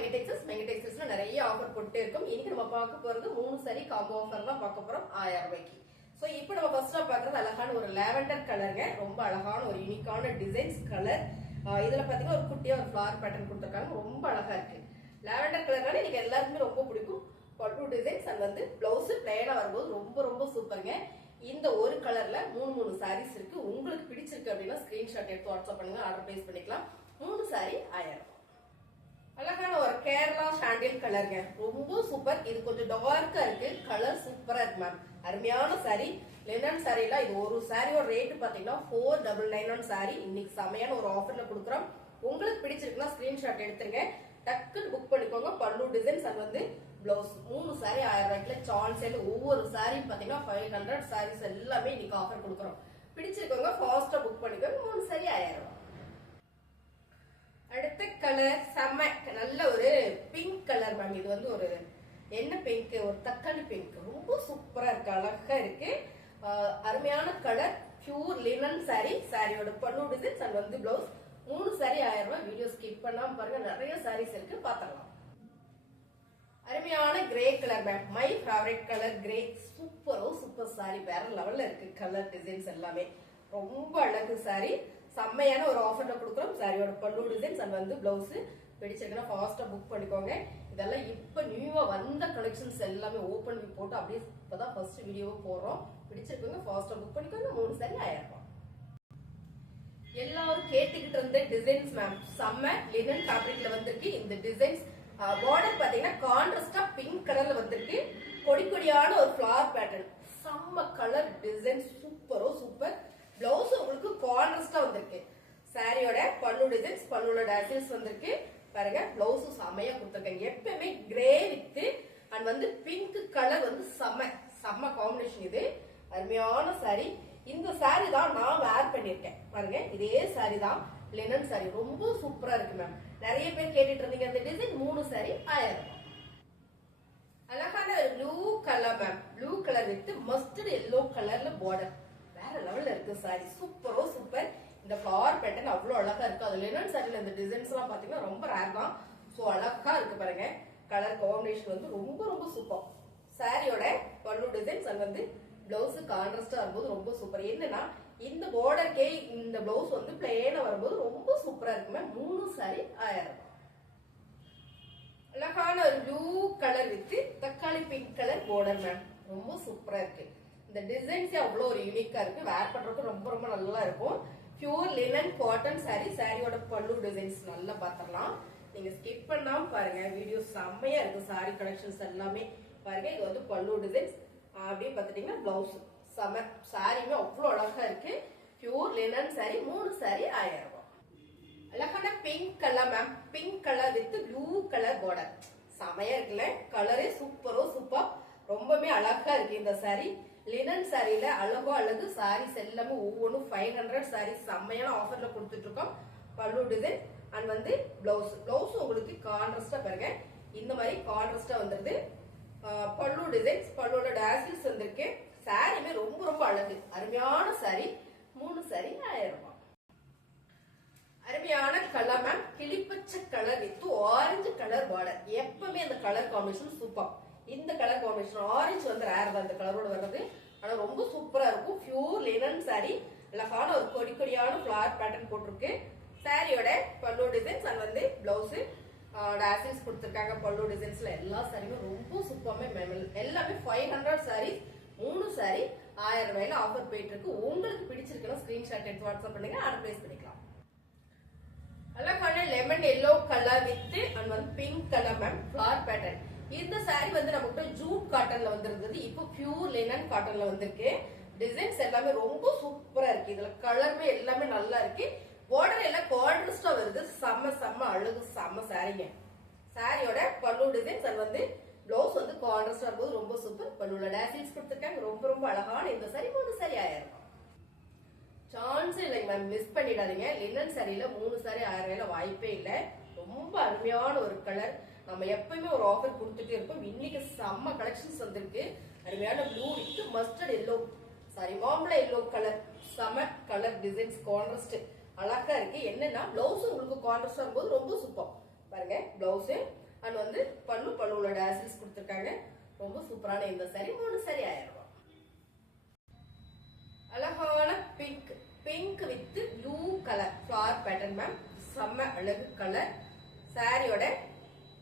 மங்கை டெக்ஸ்டைல்ஸ்ல நிறைய ஆஃபர் போட்டுட்டே இருக்கும். இன்னைக்கு நம்ம பார்க்க போறது 3 சாரி காம்போ ஆஃபர் தான் பார்க்க போறோம் 1000 ரூபாய்க்கு. சோ இப்போ நம்ம ஃபர்ஸ்டா பார்க்கறது அழகான ஒரு லாவெண்டர் கலருங்க. ரொம்ப அழகான ஒரு யூனிக்கான டிசைன்ஸ் கலர். இதுல பாத்தீங்கன்னா ஒரு குட்டியா ஒரு ஃபிளவர் பேட்டர்ன் கொடுத்திருக்காங்க. ரொம்ப அழகா இருக்கு. லாவெண்டர் கலர்னால எனக்கு எல்லாருக்குமே ரொம்ப பிடிக்கும். பட்டு டிசைன்ஸ் அண்ட் வந்து பிளவுஸ் பிளைனா வரும்போது ரொம்ப ரொம்ப சூப்பருங்க. இந்த ஒரு கலர்ல 3 சாரீஸ் இருக்கு. உங்களுக்கு பிடிச்சிருக்கு அப்படின்னா ஸ்கிரீன்ஷாட் எடுத்து வாட்ஸ்அப் பண்ணுங்க, ஆர்டர் பிளேஸ் பண்ணிக்கலாம். 3 சாரி 1000. அழகான ஒரு கேரளா சாண்டில் கலருங்க. ரொம்ப சூப்பர். இது கொஞ்சம் டார்க்கா இருக்கு. கலர் சூப்பரா இருக்கு மேம். அருமையான சாரி. லினன் சாரில இது ஒரு சாரியோட ரேட் பாத்தீங்கன்னா 4991 சாரி. இன்னைக்கு செமையான ஒரு ஆஃபர்ல கொடுக்குறோம். உங்களுக்கு பிடிச்சிருக்குன்னா ஸ்கிரீன்ஷாட் எடுத்துருங்க, டக்குன்னு புக் பண்ணிக்கோங்க. பல்லு டிசைன்ஸ் அண்ட் வந்து பிளவுஸ் 3 சாரி 1000 ரூபாய்க்குல சான்ஸ். ஒவ்வொரு சாரி பாத்தீங்கன்னா 500 சாரீஸ் எல்லாமே இன்னைக்கு ஆஃபர் கொடுக்குறோம். பிடிச்சிருக்கோங்க ஃபாஸ்டா புக் பண்ணிக்கோங்க. 3 சாரி 1000 ரூபாய். அடுத்த கலர் செம்ம நல்ல ஒரு பிங்க் கலர் மேம். இது வந்து ஒரு என்ன பிங்க், ஒரு தக்காளி பிங்க். ரொம்ப சூப்பரா இருக்கு, அழகா இருக்கு. அருமையான கலர். Pure linen sorry. சாரியோட பல்லு டிசைன்ஸ் அண்ட் வந்து பிளவுஸ் 3 சாரி 1000 ரூபாய். வீடியோ ஸ்கிப் பண்ணாம பாருங்க, நிறைய சாரீஸ் இருக்கு, பாத்திரலாம். அருமையான grey colour ma'am. My favourite colour grey. Super sorry. வேற லெவல்ல இருக்கு கலர் டிசைன்ஸ் எல்லாமே. ரொம்ப அழகு சாரி. செம்மையான ஒரு ஆஃபர்ல கொடுக்குறோம். சாரியோட பல்லு டிசைன்ஸ் அண்ட் வந்து பிளவுஸ். பிடிச்சிருக்குன்னா ஃபாஸ்டா புக் பண்ணிக்கோங்க. இதெல்லாம் இப்ப நியூவா வந்த கலெக்ஷன்ஸ் எல்லாமே ஓபன் போட்டு அப்படியே இப்பதான் ஃபர்ஸ்ட் வீடியோவை போடுறோம். பிடிச்சிருக்குங்க ஃபாஸ்டா புக் பண்ணிக்கோங்க. 3 சாரி 1000 ரூபாய். எல்லாரும் கேட்டுக்கிட்டு இருந்த டிசைன்ஸ் மேம். செம்ம லினன் ஃபேப்ரிக்ல வந்திருக்கு இந்த டிசைன்ஸ். பார்டர் பாத்தீங்கன்னா கான்ட்ராஸ்டா பிங்க் கலர்ல வந்திருக்கு. கொடியான ஒரு ஃபிளவர் பேட்டர்ன். செம்ம கலர் டிசைன். சூப்பர். பிளவுஸ் உங்களுக்கு கான்ட்ராஸ்டா வந்திருக்கு. சாரியோட பல்லு டிசைன்ஸ், பல்லுல டாசில்ஸ் வந்திருக்கு பாருங்க. பிளவுஸ் செமையா கொடுத்திருக்காங்க. எப்பவுமே கிரே வித் அண்ட் வந்து பிங்க் கலர் வந்து செம்ம காம்பினேஷன். இது அருமையான சாரி. இந்த சாரி தான் நான் வேர் பண்ணிருக்கேன் பாருங்க. இதே சாரி தான் லினன் சாரி. ரொம்ப சூப்பரா இருக்கு மேம். நிறைய பேர் கேட்டுட்டு இருந்தீங்க அந்த டிசைன். 3 சாரி 1000 ரூபாய். அழகான ஒரு blue colour ma'am. Blue colour with mustard yellow கலர்ல பார்டர். வேற லெவல்ல இருக்கு சாரி. சூப்பர். இந்த ஃபிளவர் பேட்டர்ன் அவ்வளவு அழகா இருக்கு. அது லினன் சாரில இந்த டிசைன்ஸ் எல்லாம் பாத்தீங்கன்னா ரொம்ப ரேர் தான். சோ அழகா இருக்கு பாருங்க. கலர் காம்பினேஷன் வந்து ரொம்ப சூப்பர். சாரியோட பல்லு டிசைன்ஸ் அண்ட் வந்து பிளவுஸ் கான்ட்ராஸ்டா வரும்போது ரொம்ப சூப்பர். என்னன்னா இந்த பார்டர்க்கே இந்த பிளவுஸ் வந்து பிளேனா வரும்போது ரொம்ப சூப்பரா இருக்குமே. 3 சாரி 1000 ரூபாய். அழகான ஒரு ப்ளூ கலர் வித் தக்காளி பிங்க் கலர் பார்டர் மேம். ரொம்ப சூப்பரா இருக்கு. இந்த டிசைன்ஸ் அவ்வளோ ஒரு யூனிக்கா இருக்கு. வேர் பண்றதுக்கு ரொம்ப நல்லா இருக்கும். Pure linen cotton sorry. சாரியோட பல்லு டிசைன்ஸ் நல்லா பாத்திரலாம். நீங்க ஸ்கிப் பண்ணாம பாருங்க. வீடியோ செம்மையா இருக்கு. சாரி கலெக்ஷன்ஸ் எல்லாமே பாருங்க. இது வந்து பல்லு டிசைன்ஸ். அப்படியே பாத்துட்டீங்கன்னா பிளவுஸ் செம. சாரியுமே அவ்வளவு அழகா இருக்கு. Pure linen sorry. 3 சாரி 1000 ரூபாய். அழகான pink colour ma'am. Pink colour with blue colour border. செமையா இருக்குல்ல. கலரே சூப்பர். ரொம்பவே அழகா இருக்கு இந்த சாரி. லினன் சாரியில அழகு சாரீஸ் எல்லாமே ஒவ்வொன்றும் 500 சாரீஸ் செம்மையான ஆஃபர்ல கொடுத்துட்டு இருக்கோம். பல்லு டிசைன் அண்ட் வந்து பிளவுஸ் உங்களுக்கு கான்ட்ராஸ்டா பாருங்க. இந்த மாதிரி கான்ட்ராஸ்டா வந்துருது. பல்லு டிசைன்ஸ், பல்லோட டாசில்ஸ் வந்திருக்கு. சாரியுமே ரொம்ப அழகு. அருமையான சாரி. 3 சாரி 1000 ரூபாய். அருமையான கலர் மேம். கிளிப்பச்சை colour with orange colour border. எப்பவுமே அந்த கலர் காம்பினேஷன் சூப்பர். இந்த கலர் காம்பினேஷன் ஆரஞ்சு வந்து ரேர் தான் இந்த கலரோட வர்றது. ஆனா ரொம்ப சூப்பரா இருக்கும். Pure linen sari. அழகான ஒரு கொடியான ஃபிளவர் பேட்டர்ன் போட்டிருக்கு. சாரியோட பல்லு டிசைன்ஸ் அண்ட் வந்து பிளவுஸ் டாசில்ஸ் கொடுத்திருக்காங்க. பல்லு டிசைன்ஸ்ல எல்லா சாரியுமே ரொம்ப சூப்பர்மே. எல்லாமே 500 சாரி. 3 சாரி 1000 ரூபாயில ஆஃபர் போயிட்டு இருக்கு. உங்களுக்கு பிடிச்சிருக்குன்னா ஸ்கிரீன்ஷாட் எடுத்து வாட்ஸ்அப் பண்ணுங்க, ஆர்டர் பிளேஸ் பண்ணிக்கலாம். அழகான lemon yellow colour with and வந்து pink colour ma'am. Flower pattern. இந்த சாரி வந்து நமக்கு ஜூட் காட்டன்ல வந்திருந்தது. இப்போ பியூர் லினன் காட்டன்ல வந்திருக்கு. டிசைன்ஸ் எல்லாமே ரொம்ப சூப்பரா இருக்கு. இதுல கலருமே எல்லாமே நல்லா இருக்கு. பார்டர் எல்லாம் கான்ட்ராஸ்டா வருது. செம்ம அழகு. செம்ம சாரிங்க. சாரியோட பல்லு டிசைன்ஸ் அது வந்து பிளவுஸ் வந்து கான்ட்ராஸ்டா இருக்கும்போது ரொம்ப சூப்பர். பல்லுல டாசில்ஸ் கொடுத்திருக்காங்க. ரொம்ப அழகான இந்த சாரி. 3 சாரி 1000 ரூபாய். சான்ஸ் இல்லைங்க மேம். மிஸ் பண்ணிடாதீங்க. லினன் சாரியில 3 சாரி 1000 ரூபாயில வாய்ப்பே இல்லை. ரொம்ப அருமையான ஒரு கலர். நம்ம எப்பயுமே ஒரு ஆஃபர் கொடுத்துட்டே இருப்போம். இன்னைக்கு செம்ம கலெக்ஷன்ஸ் வந்திருக்கு. அருமையான ப்ளூ வித் மஸ்டர்ட் எல்லோ மாம்பழ எல்லோ கலர். செம கலர் டிசைன்ஸ் கான்ட்ராஸ்ட் அழகா இருக்கு. என்னன்னா பிளவுஸ் உங்களுக்கு கான்ட்ராஸ்டா இருக்கும்போது ரொம்ப சூப்பர் பாருங்க. பிளவுஸ் அண்ட் வந்து பல்லுவோட டேசல்ஸ் கொடுத்துருக்காங்க. ரொம்ப சூப்பரான இந்த சாரி 3 சாரி 1000 ரூபாய். அழகான pink with blue colour flower pattern ma'am. செம்ம அழகு கலர். சாரியோட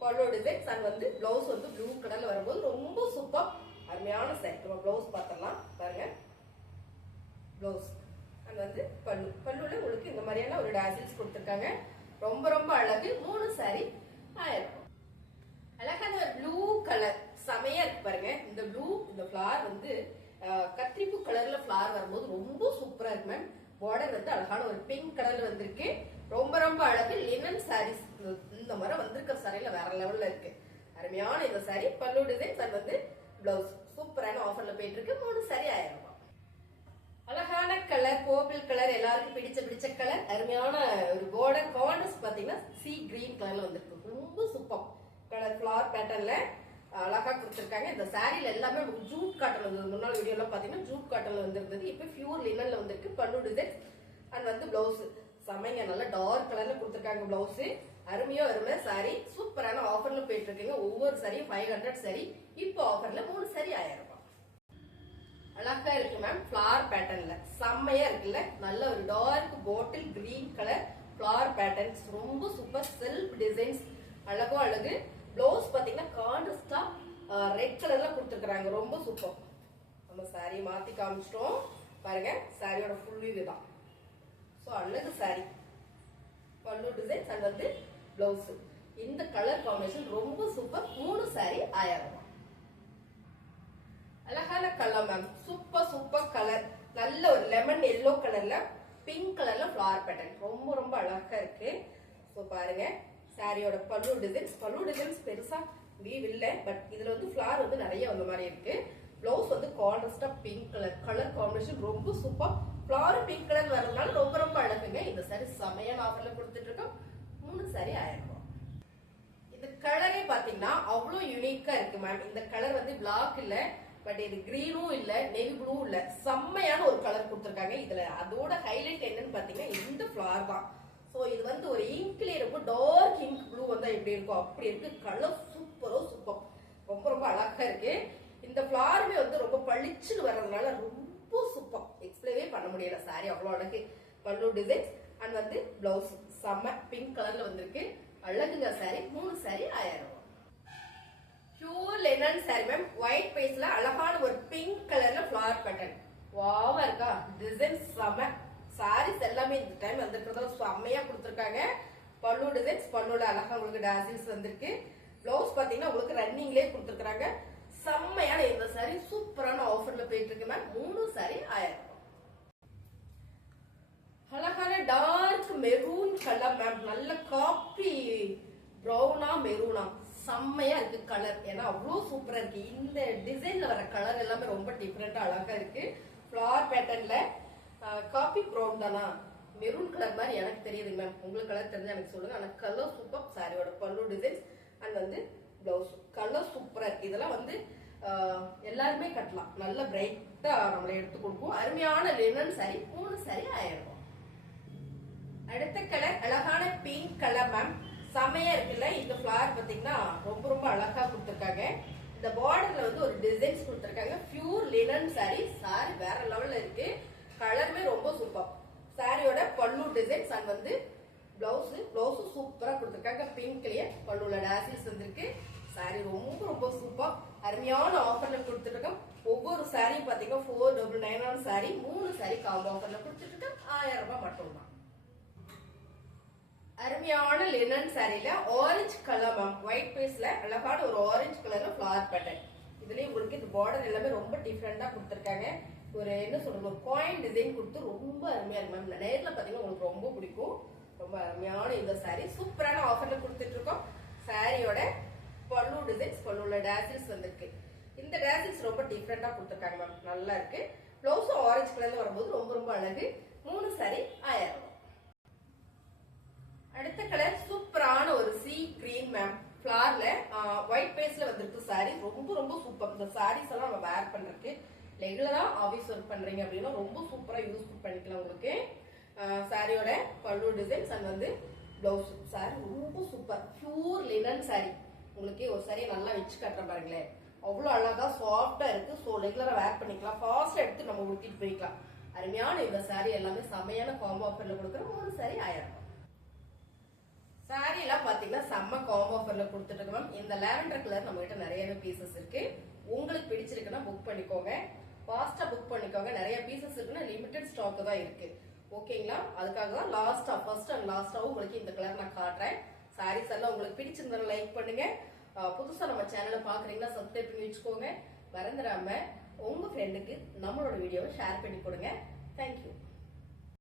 பல்லு டிசைன்ஸ் அண்ட் வந்து பிளவுஸ் வந்து ப்ளூ கலர்ல வரும்போது ரொம்ப சூப்பர் அருமையான சாரி. நம்ம பிளவுஸ் பார்த்தலாம் பாருங்க. பிளவுஸ் அண்ட் வந்து பல்லுல உங்களுக்கு இந்த மாதிரியான ஒரு டேசல்ஸ் கொடுத்துருக்காங்க. ரொம்ப ரொம்ப அழகு. 3 சாரி 1000 ரூபாய். அழகான ஒரு ப்ளூ கலர் செமையா இருக்கு பாருங்க. இந்த ப்ளூ இந்த ஃபிளவர் வந்து கத்திரிப்பூ கலர்ல ஃபிளவர் வரும்போது ரொம்ப சூப்பரா இருக்கு மேம். பார்டர் வந்து அழகான ஒரு பிங்க் கலர்ல வந்திருக்கு. ரொம்ப ரொம்ப அழகு. லினன் சாரீஸ் இந்த மாதிரி வந்திருக்கிற சாரியில வேற லெவல்ல இருக்கு. அருமையான இந்த சாரி. பல்லு டிசைன்ஸ் அண்ட் வந்து பிளவுஸ் சூப்பரான ஆஃபர்ல போயிட்டு இருக்கு. 3 சாரி 1000 ரூபாய். அழகான கலர் பர்பிள் கலர் எல்லாருக்கும் பிடிச்ச கலர். அருமையான ஒரு பார்டர் கார்னர்ஸ் பாத்தீங்கன்னா சி கிரீன் கலர்ல வந்திருக்கு. ரொம்ப சூப்பர் கலர் ஃபிளவர் பேட்டர்ன்ல அழகா கொடுத்துருக்காங்க. இந்த சாரில எல்லாமே ஜூட் காட்டன் வந்தது. முன்னாள் வீடியோ எல்லாம் பாத்தீங்கன்னா ஜூட் காட்டன்ல வந்திருந்தது. இப்ப பியூர் லினன்ல வந்திருக்கு. பல்லு டிசைன் அண்ட் வந்து பிளவுஸ் செமைங்க நல்ல டார்க் கலர்ல கொடுத்துருக்காங்க. பிளவுஸ் அருமையோ அருமை சாரி. சூப்பரான ஆஃபர்ல போயிட்டு இருக்குங்க. ஒவ்வொரு சாரியும் 500 சாரி. இப்போ ஆஃபர்ல 3 சாரி 1000 ரூபாய். அழகா இருக்கு மேம். ஃபிளவர் பேட்டர்ன்ல செம்மையா இருக்குல்ல. நல்ல ஒரு dark bottle green colour flower patterns. ரொம்ப சூப்பர் செல்ஃப் டிசைன்ஸ். அழகோ அழகு. பிளவுஸ் பாத்தீங்கன்னா கான்ட்ராஸ்டா ரெட் கலர்ல கொடுத்துருக்காங்க. ரொம்ப சூப்பர். நம்ம சாரி மாத்தி காமிச்சிட்டோம் பாருங்க. சாரியோட ஃபுல் வியூ தான். சோ அழகு சாரி. பல்லு டிசைன்ஸ் அண்ட் வந்து பிளவுஸ் இந்த கலர் காம்பினேஷன் ரொம்ப சூப்பர். 3 சாரி 1000 ரூபாய். அழகான கலர் மேம். Super colour. நல்ல ஒரு லெமன் எல்லோ கலர்ல பிங்க் கலர்ல ஃபிளவர் பேட்டர்ன். ரொம்ப ரொம்ப அழகா இருக்கு. சோ பாருங்க சாரியோட பல்லு டிசைன்ஸ் பெருசா வீவ் இல்ல. பட் இதுல வந்து ஃபிளவர் வந்து நிறைய வந்த மாதிரி இருக்கு. பிளவுஸ் வந்து கான்ட்ராஸ்டா பிங்க் கலர் காம்பினேஷன் ரொம்ப சூப்பர். ஃபிளவர் பிங்க் கலர் வரதுனால ரொம்ப ரொம்ப அழகுங்க. இந்த சாரி செமையான ஆஃபர்ல கொடுத்துட்டு இருக்கோம். 3 சாரி 1000 ரூபாய். இந்த கலரே பாத்தீங்கன்னா அவ்வளவு யூனிக்கா இருக்கு மேம். இந்த கலர் வந்து பிளாக் இல்ல, பட் இது கிரீனும் இல்ல, நேவி ப்ளூ இல்ல, செம்மையான ஒரு கலர் கொடுத்துருக்காங்க. இதுல அதோட ஹைலைட் என்னன்னு பாத்தீங்கன்னா இந்த ஃபிளவர் தான். சோ இது வந்து ஒரு இங்க்லயே இருக்கும். டார்க் இங்க் ப்ளூ வந்தா எப்படி இருக்கும் அப்படி இருக்கு. Colour super. ரொம்ப ரொம்ப அழகா இருக்கு. இந்த ஃபிளவருமே வந்து ரொம்ப பளிச்சுன்னு வர்றதுனால ரொம்ப சூப்பர். எக்ஸ்பிளைனே பண்ண முடியல. சாரி அவ்வளவு அழகு. பல்லு டிசைன்ஸ் அண்ட் வந்து பிளவுஸ் செம்ம பிங்க் கலர்ல வந்திருக்கு. அழகுங்க சாரி. 3 சாரி 1000 ரூபாய். Pure linen sorry ma'am. White பேஸ்ல அழகான ஒரு பிங்க் கலர்ல ஃபிளவர் பேட்டர்ன். வாவா இருக்கா டிசைன் செம்ம. சாரீஸ் எல்லாமே இந்த டைம் வந்திருக்கிறத செம்மையா கொடுத்துருக்காங்க. பல்லு டிசைன்ஸ் பல்லுல அழகா உங்களுக்கு டாசில்ஸ் வந்திருக்கு. பிளவுஸ் பாத்தீங்கன்னா உங்களுக்கு ரன்னிங்லயே கொடுத்துருக்காங்க. செம்மையான இந்த சாரி சூப்பரான ஆஃபர்ல போயிட்டு இருக்கு மேம். 3 சாரி 1000 ரூபாய். அழகான டார்க் மெரூன் கலர் மேம். நல்ல காப்பி ப்ரௌனா மெரூனா செம்மையா இருக்கு கலர். ஏன்னா அவ்வளவு சூப்பரா இருக்கு. இந்த டிசைன்ல வர கலர் எல்லாமே ரொம்ப டிஃபரெண்டா அழகா இருக்கு. ஃபிளவர் பேட்டர்ன்ல காபி ப்ரௌன் தானா மெரூன் கலர் மாதிரி எனக்கு தெரியுது மேம். உங்களுக்கு கலர் தெரிஞ்சா எனக்கு சொல்லுங்க. ஆனா கலர் சூப்பர். சாரியோட பல்லு டிசைன்ஸ் அண்ட் வந்து பிளவுஸ் கலர் சூப்பரா இருக்கு. இதெல்லாம் வந்து எல்லாருமே கட்டலாம். நல்ல பிரைட்டா நம்மளை எடுத்து கொடுக்கும். அருமையான லினன் சாரி. 3 சாரி 1000 ரூபாய். அடுத்த கலர் அழகான பிங்க் கலர் மேம். செமையா இருக்குல்ல. இந்த ஃபிளவர் பாத்தீங்கன்னா ரொம்ப ரொம்ப அழகா கொடுத்துருக்காங்க. இந்த பார்டர்ல வந்து ஒரு டிசைன்ஸ் கொடுத்துருக்காங்க. Pure linen sorry. சாரி வேற லெவல்ல இருக்கு. கலருமே ரொம்ப சூப்பர். சாரியோட பல்லு டிசைன்ஸ் அண்ட் வந்து பிளவுஸ் சூப்பரா கொடுத்துருக்காங்க. பிங்க்லயே பல்லுல டாசில்ஸ் வந்திருக்கு. சாரி ரொம்ப ரொம்ப சூப்பர். அருமையான ஆஃபர்ல கொடுத்துட்டு இருக்கோம். ஒவ்வொரு சாரியும் பாத்தீங்கன்னா 499 சாரி. 3 சாரி காம்போ ஆஃபர்ல கொடுத்துட்டு இருக்கோம். 1000 ரூபாய் மட்டும் தான். அருமையான லினன் சாரில ஆரஞ்சு கலர் மேம். ஒயிட் பேஸ்ல அழகான ஒரு ஆரஞ்சு கலர்ல ஃபிளவர் பேட்டர்ன். இதுலயே உங்களுக்கு இந்த பார்டர் எல்லாமே ரொம்ப டிஃபரெண்டா கொடுத்துருக்காங்க. ஒரு என்ன சொல்றது ஒரு காயின் டிசைன் கொடுத்து ரொம்ப அருமையா இருக்கு மேம். நேர்ல பாத்தீங்கன்னா உங்களுக்கு ரொம்ப பிடிக்கும். ரொம்ப அருமையான இந்த சாரி சூப்பரான ஆஃபர்ல கொடுத்துட்டு இருக்கோம். சாரியோட பல்லு டிசைன்ஸ் பல்லுல டாசில்ஸ் வந்திருக்கு. இந்த டாசில்ஸ் ரொம்ப டிஃபரெண்டா கொடுத்துருக்காங்க மேம். நல்லா இருக்கு. பிளவுஸ் ஆரஞ்சு கலர்ல வரும்போது ரொம்ப ரொம்ப அழகு. 3 சாரி 1000 ரூபாய். அடுத்த கலர் சூப்பரான ஒரு சி கிரீன் மேம். ஃபிளார்ல ஒயிட் பேஸ்ல வந்திருக்கு சாரி. ரொம்ப ரொம்ப சூப்பர். இந்த சாரீஸ் எல்லாம் நம்ம வேர் பண்றதுக்கு ரெகுலரா ஆபீஸ் ஒர்க் பண்றீங்க அப்படின்னா ரொம்ப சூப்பரா யூஸ் பண்ணிக்கலாம் உங்களுக்கு. சாரியோட பல்லு டிசைன்ஸ் அண்ட் வந்து பிளவுஸ். சாரி ரொம்ப சூப்பர். Pure linen sorry. உங்களுக்கு ஒரு saree நல்லா வச்சு காட்டுறேன் பாருங்களேன். அவ்வளவு அழகா சாஃப்டா இருக்கு. சோ ரெகுலரா வேர் பண்ணிக்கலாம், ஃபாஸ்டா எடுத்து நம்ம உடுத்திட்டு போய்க்கலாம். அருமையான இந்த saree எல்லாமே செமையான காம்போ ஆஃபர்ல கொடுக்குறோம். ஒரு saree 1000 ரூபாய். saree எல்லாம் பாத்தீங்கன்னா செம்ம காம்போ ஆஃபர்ல கொடுத்துட்டு இருக்கோம். இந்த லாவெண்டர் கலர் நம்ம கிட்ட நிறையவே பீசஸ் இருக்கு. உங்களுக்கு பிடிச்சிருக்குன்னா புக் பண்ணிக்கோங்க, ஃபாஸ்டா புக் பண்ணிக்கோங்க. நிறைய பீசஸ் இருக்குன்னா லிமிடெட் ஸ்டாக் தான் இருக்கு. ஓகேங்களா? அதுக்காக தான் லாஸ்டா ஃபர்ஸ்ட் அண்ட் லாஸ்டாவும் உங்களுக்கு இந்த கலர் நான் காட்டுறேன். சாரீஸ் எல்லாம் உங்களுக்கு பிடிச்சிருந்தா லைக் பண்ணுங்க. புதுசா நம்ம சேனலை பாக்குறீங்கன்னா சப்ஸ்கிரைப் பண்ணி வச்சுக்கோங்க. மறந்துடாம உங்க ஃப்ரெண்டுக்கு நம்மளோட வீடியோவை ஷேர் பண்ணி கொடுங்க. தேங்க்யூ.